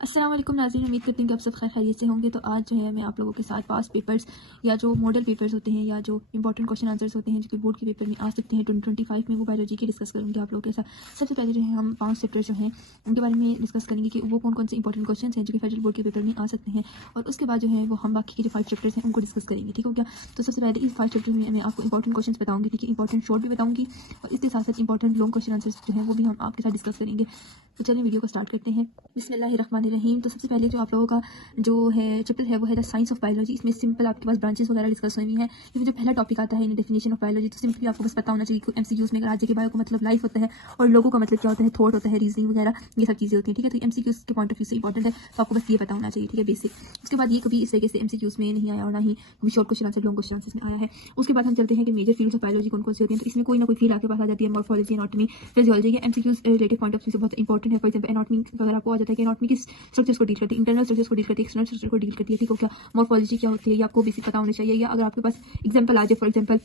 अस्सलाम वालेकुम नाज़रीन, उम्मीद करती हूँ कि आप सब खैर खैरियत से होंगे। तो आज जो है मैं आप लोगों के साथ पास्ट पेपर्स या जो मॉडल पेपर्स होते हैं या जो इंपॉर्टेंट क्वेश्चन आंसर्स होते हैं जो कि बोर्ड के पेपर में आ सकते हैं 2025 में, वो बायोलॉजी की डिस्कस करूँगी आप लोगों के साथ। सबसे पहले जो है हम 5 चैप्टर जो हैं उनके बारे में डिस्कस करेंगे कि वो कौन कौन से इंपॉर्टेंट क्वेश्चन हैं जो कि फेडरल बोर्ड के पेपर में आ सकते हैं, और उसके बाद जो है वो हम बाकी के जो 5 चैप्टर्स हैं उनको डिस्कस करेंगे। ठीक हो गया। तो सबसे पहले इस 5 चैप्टर में मैं आपको इंपॉर्टेंट क्वेश्चन बताऊँगी, ठीक है, इंपॉर्टेंट शॉर्ट भी बताऊँगी, और इसके साथ साथ इंपॉर्टेंट लॉन्ग क्वेश्चन आंसर्स जो है वो भी हम आपके साथ डिस्कस करेंगे। तो चलिए वीडियो को स्टार्ट करते हैं। बिस्मिल्लाहिर्रहमानिर्रहीम। तो सबसे पहले जो आप लोगों का जो है चैप्टर है वो है द साइंस ऑफ बायोलॉजी। इसमें सिंपल आपके पास ब्रांचेस वगैरह डिस्कस हुई हैं। इसमें जो पहला टॉपिक आता है इन डेफिनेशन ऑफ बायोलॉजी, तो सिंपली आपको बस पता होना चाहिए कि एमसीक्यूज में राज्य के बायो का मतलब लाइफ होता है और लोगों का मतलब क्या होता है, थॉट होता है, रीजनिंग वगैरह ये सब चीज़ें होती हैं। ठीक है, तो एमसीक्यूज के पॉइंट ऑफ व्यू से इंपॉर्टेंट है, तो आपको बस ये पता होना चाहिए। ठीक है, बेसिक। उसके बाद ये कभी इस तरीके से एमसीक्यूज में नहीं आया और ना ही कभी short question answer, long question answer में आया है। उसके बाद हम चलते हैं कि मेजर फील्ड्स ऑफ बायोलॉजी कौन कौन सी होती हैं। तो इसमें कोई ना कोई फील्ड आपके पास आ जाती है, मॉर्फोलॉजी, एनाटॉमी, फिजियोलॉजी। ये MCQs related point of view से बहुत इंपॉर्टेंट है। फॉर एग्जांपल एनाटॉमी वगैरह आपको आ जाता है कि एनाटॉमी किस स्ट्रक्चर्स को डील करती है, इंटरनल स्ट्रक्चर्स को डील करती है, एक्सटर्नल स्ट्रक्चर को डील करती है। ठीक हो क्या। मॉर्फोलॉजी क्या होती है ये आपको बेसिक पता होना चाहिए। या अगर आपके पास एग्जांपल आ जाए, for example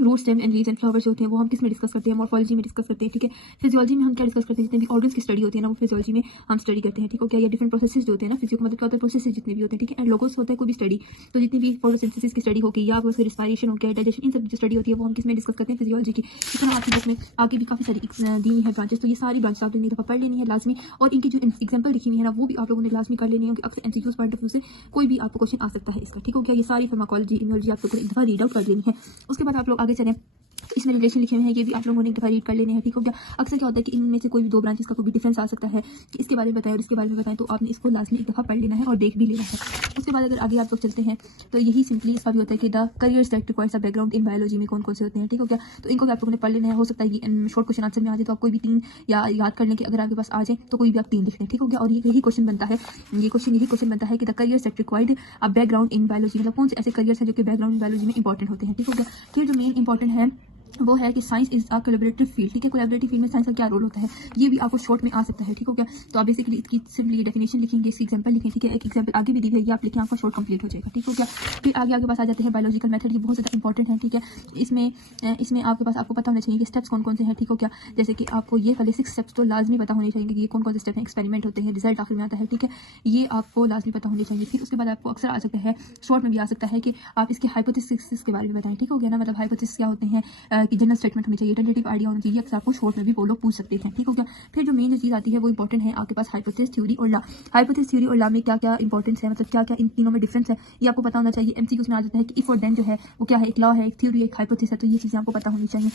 root, stem and leaves and flowers होते हैं वो हम किस में डिस्कस करते हैं, मॉर्फोलॉजी में डिस्कस करते हैं। ठीक है, फिजियोलॉजी में हम क्या डिस्कस करते हैं, जितने भी ऑर्गन्स की स्टडी होती है ना वो फिजियोलॉजी में हम स्टडी करते हैं। ठीक है क्या। या डिफरेंट प्रोसेसेस जो होते हैं ना, फिजियो मतलब क्या होता है, प्रोसेसेस जितने भी होते हैं। ठीक है, एंड लोगोस होता है कोई भी स्टडी, तो जितनी भी फोटोसिंथेसिस की स्टडी होगी या उसकी रिस्पायरेशन हो गया, डाइजेशन, इन सब जो स्टडी होती है वो हम किस में डिस्कस करते हैं, फिजियोलॉजी की। इस तरह आपकी बुक में आगे भी काफ़ी सारी दी है ब्रांचेस, तो ये सारी ब्रांचेस आप लोगों ने दफ़ा पढ़ लेनी है लाजमी, और इनकी जो एग्जाम्पल लिखी हुई है ना वो भी आप लोगों ने लाजमी कर लेनी है, क्योंकि अक्सर एमसीक्यूज पॉइंट ऑफ व्यू से कोई भी आपको क्वेश्चन आ सकता है इसका। ठीक हो क्या। ये सारी फार्माकोलॉजी, इम्यूनोलॉजी आप लोगों को एक दफ़ा रीड आउट कर लेनी है। उसके बाद आप लोग आगे चलें, तो इसमें रिलेशन लिखे हुए हैं, ये भी आप लोगों ने एक दफ़ा रीड कर लेने हैं। ठीक हो गया। अक्सर क्या होता है कि इनमें से कोई भी दो ब्रांचेस का कोई भी डिफरेंस आ सकता है कि इसके बारे में बताएं और इसके बारे में बताएं, तो आपने इसको लाजमी एक दफ़ा पढ़ लेना है और देख भी लेना है। उसके बाद अगर आगे आप लोग चलते हैं तो यही सिंपली इसका भी होता है कि the careers that requires a background in biology में कौन कौन से होते हैं। ठीक हो गया। तो इनको भी आप लोगों ने पढ़ लेना है। हो सकता है कि शॉर्ट क्वेश्चन आंसर में आ जाए तो आप कोई भी 3 या याद कर लें कि अगर आपके पास आ जाए तो कोई भी आप 3 लिख लें। ठीक हो गया। और यही क्वेश्चन बनता है, यही क्वेश्चन बनता है कि the careers that required a background in biology, मतलब कौन से ऐसे करियर्स हैं जो कि बैकग्राउंड इन बायोलॉजी में इंपॉर्टेंट होते हैं। ठीक हो गया। फिर जो मेन इंपॉर्टेंट है वो है कि science is a collaborative field. ठीक है, कोलैबोरेटिव फील्ड में साइंस का क्या रोल होता है ये भी आपको शॉर्ट में आ सकता है। ठीक हो गया। तो आप बेसिकली इसकी सिंपली डेफिनेशन लिखेंगे, इसकी एग्जांपल लिखें। ठीक है, एक एग्जांपल आगे भी दी गई है, आप लिखें, आपका शॉर्ट कंप्लीट हो जाएगा। ठीक हो गया। फिर आगे आपके पास आ जाते हैं बायोलॉजिकल मेथड, ये बहुत ज़्यादा इंपॉर्टेंट है। ठीक है, इसमें आपके पास आपको पता होना चाहिए कि स्टेप्स कौन कौन से हैं। ठीक हो गया। जैसे कि आपको ये वाले 6 स्टेप्स तो लाजमी पता होने चाहिए कि ये कौन कौन से स्टेप हैं, एक्सपेरिमेंट होते हैं, रिजल्ट आखिर में आता है। ठीक है, ये आपको लाजमी पता होने चाहिए। फिर उसके बाद आपको अक्सर आ सकता है, शॉर्ट में भी आ सकता है कि आप इसके हाइपोथेसिस के बारे में बताएं। ठीक हो गया ना, मतलब हाइपोथेसिस क्या होते हैं कि जनरल स्टेटमेंट होनी चाहिए, टेंटेटिव आइडिया होना चाहिए, अक्सर आपको शॉर्ट में भी वो लोग पूछ सकते हैं। ठीक हो गया। फिर जो मेन चीज़ आती है वो इंपॉर्टेंट है आपके पास हाइपोथेसिस, थ्योरी और लॉ। हाइपोथेसिस, थ्योरी और लॉ में क्या क्या इंपॉर्टेंस है, मतलब क्या क्या इन तीनों में डिफरेंस है, ये आपको पता होना चाहिए। एमसीक्यूज में आ जाता है कि इफ और देन जो है वो क्या है, एक लॉ है, एक थ्योरी है, एक हाइपोथेसिस है, तो ये चीज़ें आपको पता होनी चाहिए।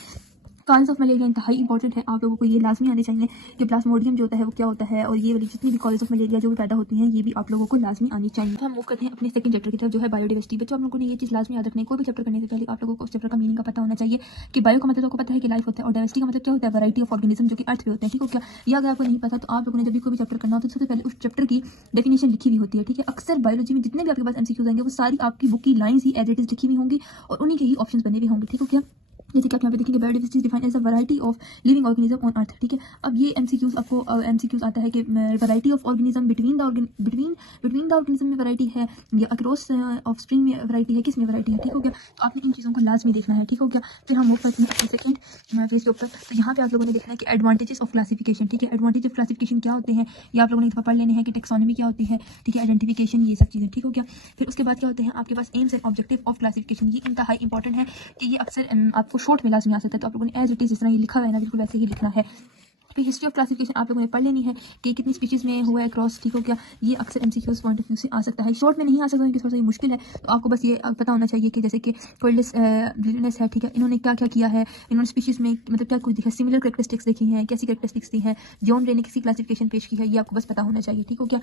कॉजेज ऑफ मलेरिया इंतहाई इंपॉर्टेंट है, आप लोगों को ये लाजमी आने चाहिए कि प्लाज्मोडियम जो होता है वो क्या होता है, और ये वाली जितनी भी कॉजेज ऑफ मलेरिया जो भी पैदा होती हैं ये भी आप लोगों को लाजमी आनी चाहिए। तो हम मूव करते हैं अपने सेकंड चैप्टर की तरफ, जो है बायोडाइवर्सिटी। बच्चों, आप लोगों ने ये चीज़ लाजमी याद रखनी है, कोई भी चैप्टर करने से पहले आप लोगों को उस चैप्टर का मीनिंग का पता होना चाहिए कि बायो का मतलब आपको पता है कि लाइफ होता है, और डाइवर्सिटी का मतलब क्या होता है, वैरायटी ऑफ ऑर्गेनिज्म जो कि अर्थ पे होते हैं। ठीक हो क्या। या अगर आपको नहीं पता तो आप लोगों ने जब भी कोई भी चैप्टर करना होता है सबसे पहले उस चैप्टर की डेफिनेशन लिखी हुई होती है। ठीक है, अक्सर बायोलॉजी में जितने भी आपके पास एमसीक्यूज आएंगे वो सारी आपकी बुक की लाइंस ही एज इट इज लिखी हुई होंगी और उन्हीं के ही ऑप्शन बने हुए होंगे। ठीक हो क्या। जैसे कि आप यहाँ पे देखेंगे, biodiversity is defined as a variety of living organism on earth. ठीक है, अब ये एमसीक्यूज आपको एमसीक्यूज आता है कि variety of organism between the organism में वैरायटी है, या अक्रॉस ऑफस्प्रिंग में वैरायटी है, किस में वैरायटी है। ठीक हो गया। तो आपने इन चीज़ों को लाजमी देखना है। ठीक हो गया। फिर हम मूव करते हैं अपने सेकंड फेज के ऊपर। तो यहाँ पे आप लोगों ने देखना है कि एडवांटेजेस ऑफ क्लासिफिकेशन। ठीक है, एडवांटेज ऑफ क्लासिफिकेशन क्या होते हैं ये आप लोगों ने पढ़ लेने हैं कि टेक्सोनॉमी क्या होती है। ठीक है, आइडेंटिफिकेशन, ये सब चीज़ें। ठीक हो गया। फिर उसके बाद क्या होते हैं आपके पास aims and objective of classification, ये इंतहाई इंपॉर्टेंट है कि ये अक्सर आपको शॉर्ट में लाजमी आ सकता है, तो आप लोगों ने एज इट इज जिस तरह ये लिखा हुआ है ना बिल्कुल वैसे ही लिखना है। फिर हिस्ट्री ऑफ क्लासिफिकेशन आप लोगों ने पढ़ लेनी है कि कितनी स्पीशीज़ में हुआ है क्रॉस। ठीक हो क्या। ये अक्सर एमसीक्यूज पॉइंट ऑफ व्यू से आ सकता है, शॉर्ट में नहीं आ सकता क्योंकि थोड़ा सा ये मुश्किल है, तो आपको बस ये पता होना चाहिए कि जैसे कि विल्डरनेस है। ठीक है, इन्होंने क्या क्या किया है, इन्होंने स्पीशीज़ में मतलब क्या कुछ दिखा, सिमिलर कैरेक्टरिस्टिक्स देखी हैं, कैसी कैरेक्टरिस्टिक्स दी है, जॉन रे ने किसी क्लासिफिकेशन पेश की है, ये आपको बस पता होना चाहिए। ठीक हो क्या।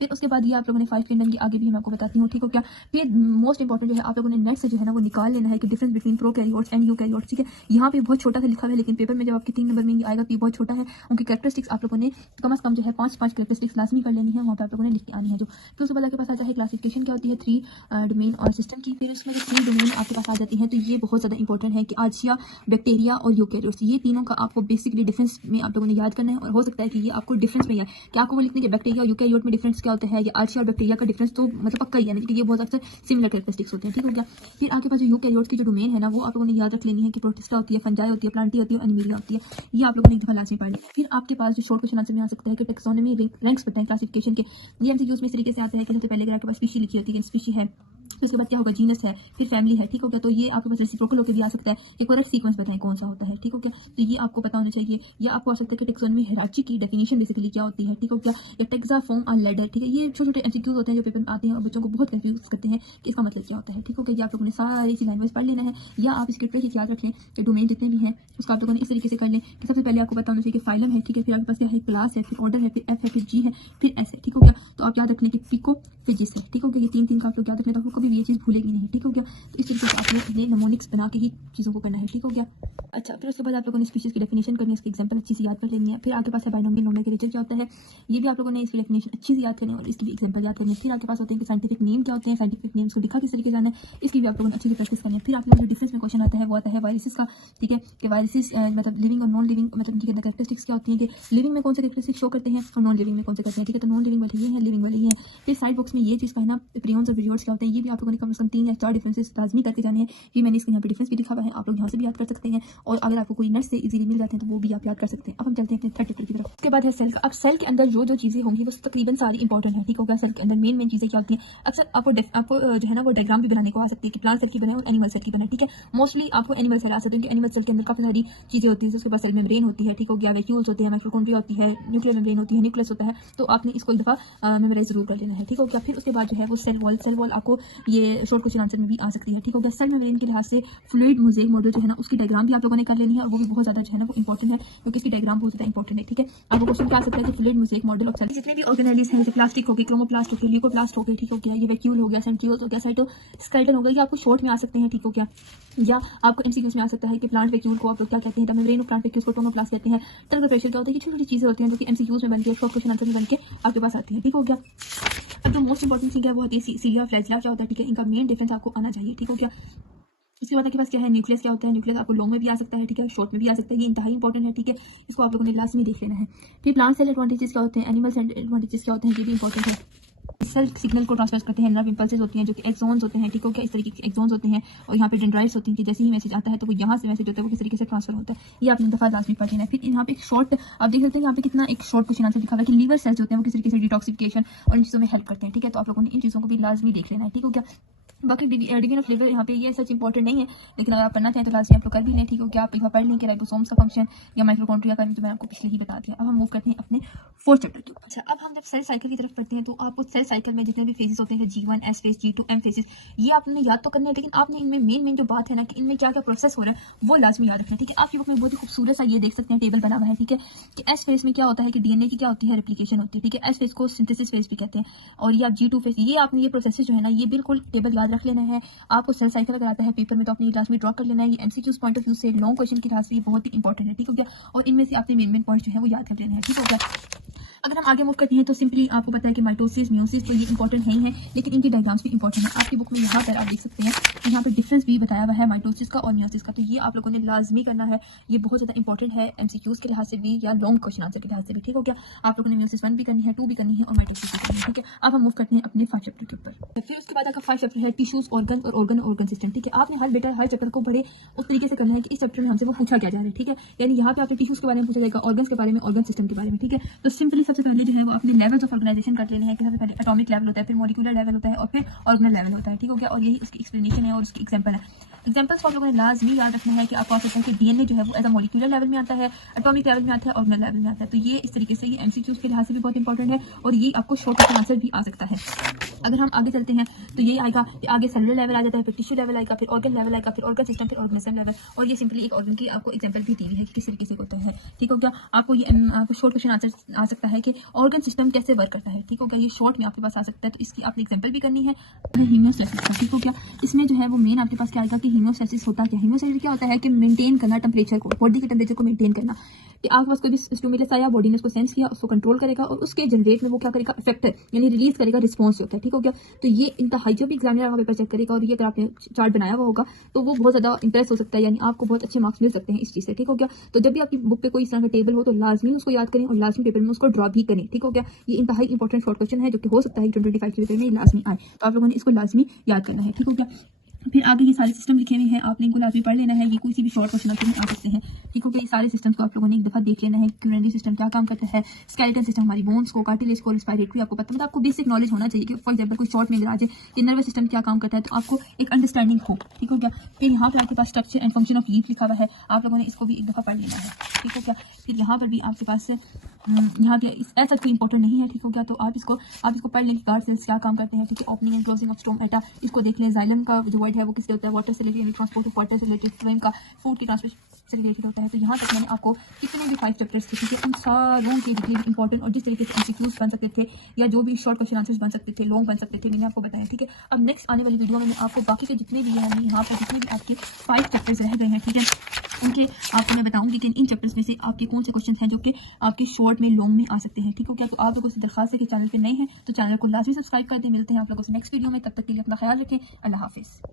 फिर उसके बाद ये आप लोगों ने 5 किंगडम की आगे भी मैं आपको बताती हूँ। ठीक हो क्या। फिर मोस्ट इंपॉर्टेंट जो है आप लोगों ने नेट से जो है ना वो निकाल लेना है कि difference between prokaryotes and eukaryotes. ठीक है, यहाँ पे बहुत छोटा सा लिखा हुआ है, लेकिन पेपर में जब आपके 3 नंबर में ये आएगा तो ये बहुत छोटा है। उनकी कैरेक्टरिस्टिक्स आप लोगों ने कम से कम जो है 5 कैरेक्टरिस्टिक्स लाजमी कर लेनी है, वहाँ पे आप लोगों ने लिख के आनी है। जो फिर उसके बाद आपके पास आता है क्लासिफिकेशन क्या होती है, 3 डोमेन और सिस्टम की। फिर उसमें जो 3 डोमेन आपके पास आ जाती हैं तो ये बहुत ज़्यादा इंपॉर्टेंट है कि आर्चिया, बैक्टीरिया और यूकैरियोट्स, ये तीनों का आपको बेसिकली डिफरेंस में आप लोगों ने याद करना है, और हो सकता है कि ये आपको डिफरेंस में याद कि आपको वो लिखने के बैक्टीरिया और यूकैरियोट में डिफरेंस क्या होता है, या आर्चिया और बैक्टीरिया का डिफरेंस तो मतलब पक्का ही है, क्योंकि ये बहुत अक्सर सिमिलर कैरेक्टरिस्टिक्स होते हैं। ठीक हो गया। फिर आगे पास जो यूकैरियोट की जो डोमेन है ना वो आप लोगों ने याद रख लेनी है कि प्रोटिस्टा होती है, फंजाई होती है, प्लांटी होती है और एनिमिलिया होती है, ये आप लोगों ने एक दफ़ा लाजमी पढ़ लें। फिर आपके पास जो शॉर्ट क्वेश्चन आंसर में आ सकता है कि टेक्सोनॉमी रैंक्स बताएं क्लासिफिकेशन के। ये एमसीक्यूज में इस तरीके से आता है कि सबसे पहले अगर आपके पास स्पीशी लिखी होती है, स्पीशी है, फिर उसके बाद क्या होगा, जीनस है, फिर फैमिली है, ठीक हो गया। तो ये आपके पास रेसिप्रोकल होकर भी आ सकता है कि करेक्ट सीक्वेंस बताएं कौन सा होता है, ठीक हो गया। तो ये आपको पता होना चाहिए। या आपको आ सकता है कि टेक्सोनॉमी हायरार्की की डेफिनेशन बेसिकली क्या होती है, ठीक हो गया। या टेक्सा फॉर्म और लैडर, ठीक है। ये छोटे छोटे एमसीक्यूज होते हैं जो पेपर में आते हैं और बच्चों को बहुत कंफ्यूज करते हैं कि इसका मतलब क्या होता है, ठीक हो गया। ये आप लोगों ने सारी चीज़ लैंग्वेज पढ़ लेना है। या आप इसके ट्रिक याद रख लें कि डोमेन जितने भी हैं उसका आप लोगों ने इस तरीके से कर लें कि सबसे पहले आपको पता होना चाहिए कि फाइलम है, ठीक है, फिर आपके पास क्या है, क्लास है, फिर ऑर्डर है, फिर एफ है, फिर जी है, फिर एस है, ठीक हो गया। तो आप याद रखने की पिको फिर जिस है, ठीक हो गया। ये तीन का आप लोग याद रखने, तो आपको कभी भी ये चीज़ भूलेगी नहीं, ठीक हो गया। तो इस तरीके से आपने अपने नमोनिक्स बना के ही चीज़ों को करना है, ठीक हो गया। अच्छा, फिर उसके बाद आप लोगों ने स्पीशीज की डेफिनेशन करनी है, इसकी एग्जांपल अच्छी से याद कर लेनी है। फिर आपके पास है बाइनोमियल नोमेनक्लेचर क्या होता है, ये भी आप लोगों ने इसकी डेफिनेशन अच्छी से याद करनी है और इसकी भी एग्जांपल याद करनी है। फिर आपके पास होते हैं कि साइंटिफिक नेम क्या होते हैं, साइंटिफिक नेम्स को लिखा किस तरीके से जाना है, इसकी भी आप लोगों ने अच्छी से प्रैक्टिस करनी है। फिर आप लोगों को जो डिफरेंस में क्वेश्चन आता है वो आता है वायरसेस का, ठीक है, कि वायरसेस मतलब लिविंग और नॉन लिविंग, मतलब इनकी कैरेक्टरिस्टिक्स क्या होती है, कि लिविंग में कौन से कैरेक्टरिस्टिक्स शो करते हैं और नॉन लिविंग में कौन से करते हैं, ठीक है। तो नॉन लिविंग वाले ये हैं, लिविंग वाले ये हैं। फिर साइड बॉक्स में ये चीज़ कहना प्रियॉन्स और पीरियड्स क्या होते हैं, ये भी आप लोगों ने कम से कम 3 या 4 डिफरेंसेस लाजमी करके जाने हैं। ये मैंने इसके यहाँ पे डिफरेंस भी लिखा हुआ है, आप लोग यहाँ से भी याद कर सकते हैं। और अगर आपको कोई नट से इजीली मिल जाते हैं तो वो भी आप याद कर सकते हैं। अब हम चलते हैं अपने थर्ड चैप्टर की तरफ। उसके बाद है सेल का। अब सेल के अंदर जो चीज़ें होंगी वो तकरीबन सारी इंपॉर्टेंट है, ठीक होगा। सेल के अंदर मेन चीज़ें क्या होती हैं, अक्सर आपको जो है ना वो डायग्राम भी बनाने को आ सकती है कि प्लांट सेल की बनाए और एनिमल सेल की बनाए, ठीक है। मोस्टली आपको एनिमल सेल आ सकते हैं, एनिमल सेल के अंदर काफ़ी सारी चीज़ें होती हैं। उसके बाद सेल मेम्ब्रेन होती है, ठीक हो गया, वैक्यूल्स होते हैं, माइटोकॉन्ड्रिया होती है, न्यूक्लियर मेम्ब्रेन होती है, न्यूक्लियस होता है। तो आपने इसको एक दफ़ा मेमोराइज जरूर कर लेना है, ठीक हो गया। फिर उसके बाद जो है वो सेल वॉल, सेल वॉल आपको ये शॉर्ट क्वेश्चन आंसर में भी आ सकती है, ठीक हो गया। सेल मेम्ब्रेन के लिहाज से फ्लूइड मोज़ेक मॉडल जो है ना उसकी डायग्राम भी आप लोगों ने कर लेनी है और वो भी बहुत ज़्यादा जो है ना वो इंपॉर्टेंट है क्योंकि इसकी डायग्राम बहुत ज़्यादा इंपॉर्टेंट है, ठीक है। आपको क्वेश्चन क्या आ सकता है कि fluid mosaic model of cell, जितने भी ऑर्गेनेलिस हैं, जैसे प्लास्टिक हो गई, क्रोमोप्लास्ट हो गया, ल्यूकोप्लास्ट हो गई, ठीक हो गया, ये वैक्यूल हो गया, सेंट्रियोल्स हो गया, साइटोस्केलेटन हो गया, ये आपको शॉर्ट में आ सकते हैं, ठीक हो गया। या आपको एमसीक्यूज में आ सकता है कि प्लांट वैक्यूल को आप लोग क्या कहते हैं, मेम्ब्रेन ऑफ प्लांट वैक्यूल्स को टोमोप्लास्ट कहते हैं। टर्गल प्रेशर क्या होता है, ये छोटी छोटी चीज़ें होती हैं जो कि एमसीक्यूज में बनके और शॉर्ट क्वेश्चन आंसर में बनके आपके पास आती है, ठीक हो गया। अब जो मोस्ट इंपॉर्टेंट थिंग है वो होती है सीलिया फ्लैजिला क्या होता है, ठीक है। इनका मेन डिफरेंस आपको आना चाहिए, ठीक हो गया। इसके बाद आपके पास क्या है, न्यूक्लियस क्या होता है, न्यूक्लियस आपको लॉन्ग में भी आ सकता है, ठीक है, शॉर्ट में भी आ सकता है, ये इंतहाई इंपॉर्टेंट है, ठीक है। इसको आप लोगों ने लास्ट में देख लेना है। फिर प्लांट सेल एडवांटेजेस क्या होते हैं, एनिमल सेल एडवांटेजेस क्या होते हैं, ये भी इंपॉर्टेंट है। सेल सिग्नल को ट्रांसफर करते हैं, नर्व इंपल्सेस होती हैं जो कि एक्सोन्स होते हैं, ठीक हो गया। इस तरीके के एक्सोन्स होते हैं और यहाँ पे डेंड्राइट्स होती हैं कि जैसे ही मैसेज आता है तो वो यहाँ से मैसेज होता है वो किस तरीके से ट्रांसफर होता है, ये आपने दफा लाजमी पढ़ लेना है। फिर यहाँ पे एक शॉर्ट आप देख सकते हैं यहाँ पे कितना एक शॉर्ट क्वेश्चन आंसर दिखा हुआ है कि लीवर सेल्स होते हैं वो किस तरीके से डिटॉक्सिफिकेशन और इन चीज़ों में हेल्प करते हैं, ठीक है। तो आप लोगों ने इन चीज़ों को भी लाजमी देख लेना है, ठीक हो गया। बाकी डिवीजन ऑफ लिवर यहाँ पे ये सच इंपॉर्टेंट नहीं है, लेकिन अगर आप पढ़ना चाहें तो लाजमी आप लोग कर भी लें, ठीक हो गया। आप एक बार पढ़ लें कि राइबोसोम्स का फंक्शन या माइटोकॉन्ड्रिया का, तो मैंने आपको पिछले ही बता दिया। अब हम मूव करते हैं अपने फोर्थ चैप्टर के ऊपर। अच्छा, अब हम जब सेल साइकिल की तरफ पढ़ते हैं तो आपको सेल साइकिल में जितने भी फेजेस होते हैं, G1 S phase, G2 M phases, ये आपने याद तो करना है, लेकिन आपने इनमें मेन जो बात है ना कि इनमें क्या क्या प्रोसेस हो रहा है वो लाजमी याद रखना है, ठीक है। आपकी बुक में बहुत ही खूबसूरत सा ये देख सकते हैं टेबल बना हुआ है, ठीक है, कि एस फेज में क्या होता है कि डीएनए की क्या होती है, रेप्लिकेशन होती है, ठीक है। एस फेज को सिंथेसिस फेज भी कहते हैं और या G2 फेज, ये आपने ये प्रोसेस जो है ना ये बिल्कुल टेबल याद रख लेना है। आपको सेल साइकिल अगर आता है पेपर में तो अपनी क्लास में ड्रॉ कर लेना है। ये एमसीक्यूज पॉइंट ऑफ व्यू से लॉन्ग क्वेश्चन की लिहाज से ये बहुत ही इंपॉर्टेंट है, ठीक हो गया। और इनमें से आपने मेन पॉइंट जो है वो याद कर लेना है, ठीक हो गया। अगर हम आगे मूव करते हैं तो सिंपली आपको पता है कि माइटोसिस म्यूसिस तो ये इंपॉर्टेंट नहीं है, लेकिन इनकी डायग्राम्स भी इंपॉर्टेंट है। आपकी बुक में यहाँ पर आप देख सकते हैं यहाँ पे डिफरेंस भी बताया हुआ है माइटोसिस का और म्यूसिस का, तो ये आप लोगों ने लाजमी करना है। ये बहुत ज़्यादा इंपॉर्टेंट है एमसीक्यूज के लिहाज से भी या लॉन्ग क्वेश्चन आंसर के लिहाज से भी, ठीक हो गया। आप लोगों ने म्यूसिस 1 भी करनी है, 2 भी करनी है और माइटोसिस भी करनी है, ठीक है। अब हम मूव करते हैं अपने 5 चैप्टर के ऊपर। फिर उसके बाद आपका 5 चैप्टर है टिश्यूज, ऑर्गन और ऑर्गन सिस्टम, ठीक है। आपने हर चैप्टर को बड़े उस तरीके से करना है कि इस चैप्टर में हमसे वो पूछा क्या जा रहा है, ठीक है। यानी यहाँ पे आपने टिश्यूज के बारे में पूछा जाएगा, ऑर्गन्स के बारे में, ऑर्गन सिस्टम के बारे में, ठीक है। तो सिंपली सबसे पहले जो है वो अपने लेवल्स ऑफ ऑर्गेनाइजेशन कर लेने हैं कि सबसे पहले एटॉमिक लेवल होता है, फिर मॉलिक्यूलर लेवल होता है और फिर ऑर्गेनल लेवल होता है, ठीक हो गया। और यही उसकी एक्सप्लेनेशन है और उसकी एग्जांपल है। एग्जांपल्स को आप लोगों ने लाजमी याद रखना है कि आप कह सकते हैं कि डीएनए जो है वो एज अ मॉलिक्यूलर लेवल में आता है, एटॉमिक लेवल में आता है, ऑर्गेनल लेवल में आता है। तो ये इस तरीके से ये एमसीक्यूज के लिहाज से भी बहुत इंपॉर्टेंट है और ये आपको शॉर्ट क्वेश्चन आंसर भी आ सकता है। अगर हम आगे चलते हैं तो ये आएगा, आगे सेलुलर लेवल आ जाता है, फिर टिश्यू लेवल आएगा, फिर ऑर्गन लेवल आएगा, फिर ऑर्गन सिस्टम, फिर ऑर्गेनिज्म लेवल। और ये सिंपली एक ऑर्गन की आपको एग्जांपल भी दी हुई है कि किस तरीके से होता है, ठीक हो गया। आपको ये शॉर्ट क्वेश्चन आंसर आ सकता है कि ऑर्गन सिस्टम कैसे वर्क करता है, ठीक हो गया। ये शॉर्ट में आपके पास आ सकता है, तो इसकी आपने एग्जांपल भी करनी है। हीमोस्टेसिस का, ठीक हो गया। इसमें जो है वो मेन आपके पास क्या आएगा कि हीमोस्टेसिस होता क्या है। हीमोस्टेसिस क्या होता है कि मेंटेन करना टेम्परेचर को, बॉडी के टेम्परेचर को मेंटेन करना। कि आपके पास कोई भी स्टिमुलस आया, बॉडी ने उसको सेंस किया, उसको कंट्रोल करेगा और उसके जनरेट में वो क्या करेगा, इफेक्टर यानी रिलीज करेगा, रिस्पॉन्स होता है, ठीक हो गया। तो ये इंतहाई जो भी एग्जामिनर आपका पेपर चेक करेगा और ये अगर आपने चार्ट बनाया हुआ होगा तो वो बहुत ज्यादा इंप्रेस हो सकता है, यानी आपको बहुत अच्छे मार्क्स मिल सकते हैं इस चीज से, ठीक हो गया। तो जब भी आपकी बुक पे कोई इस तरह का टेबल हो तो लाजमी उसको याद करें और लाजमी पेपर में उसको ड्रॉ भी करें, ठीक हो गया। ये इंतहाई इंपॉर्टेंट शॉर्ट क्वेश्चन है जो कि हो सकता है 2025 के पेपर में लाजमी आए, तो आप लोगों ने इसको लाजमी याद करना है, ठीक हो गया। फिर आगे ये सारे सिस्टम लिखे हुए हैं, आपने इनको लाजमी पढ़ लेना है। ये कोई सी भी शॉर्ट क्वेश्चन आंसर में आ सकते हैं, ठीक हो गया। ये सारे सिस्टम्स को आप लोगों ने एक दफ़ा देख लेना है। क्यूरेनरी सिस्टम क्या काम करता है, स्केलेटन सिस्टम हमारी बोन्स को, कार्टिलेज को, रेस्पिरेटरी आपको पता, मतलब आपको बेसिक नॉलेज होना चाहिए कि फॉर एग्जाम्पल कोई शॉर्ट में अगर आ जाए कि नर्वस सिस्टम क्या काम करता है, तो आपको एक अंडरस्टैंडिंग हो, ठीक हो गया। फिर यहाँ पर आपके पास structure and function of leaf लिखा हुआ है, आप लोगों ने इसको भी एक दफ़ा पढ़ लेना है, ठीक हो गया। फिर यहाँ पर भी आपके पास यहाँ पे ऐसा कोई इंपॉर्टेंट नहीं है, ठीक हो गया। तो आप इसको पढ़ लें, गार्ड सेल्स क्या काम करते हैं, ठीक है। Opening and closing of stomata इसको देख लें। जाइलम का जो वर्ड है वो किससे होता है, वाटर से रिलेटेड, ट्रांसपोर्ट ऑफ वाटर से रिलेटेड, फ्लोएम का फूड के ट्रांसपोर्ट से रिलेटेड होता है। तो यहाँ तक मैंने आपको कितने भी 5 चैप्टर्स थे, ठीक है, उन सारों के जितने भी इंपॉर्टेंट और जिस तरीके से एमसीक्यूज बन सकते थे या जो भी शॉर्ट क्वेश्चन आंसर्स बन सकते थे, लॉन्ग बन सकते थे, मैंने आपको बताया, ठीक है। अब नेक्स्ट आने वाली वीडियो में मैं आपको बाकी के जितने भी यहाँ पर जितने भी आपके 5 चैप्टर्स रह गए हैं, ठीक है, उनके आपको मैं बताऊंगी कि इन चैप्टर्स में से आपके कौन से क्वेश्चन हैं जो कि आपके शॉर्ट में लॉन्ग में आ सकते हैं, ठीक हो गया। तो आप लोगों से दरखास्त है कि चैनल पे नए हैं तो चैनल को लाजमी सब्सक्राइब कर दें। मिलते हैं आप लोगों से नेक्स्ट वीडियो में, तब तक के लिए अपना ख्याल रखें। अल्लाह हाफिज़।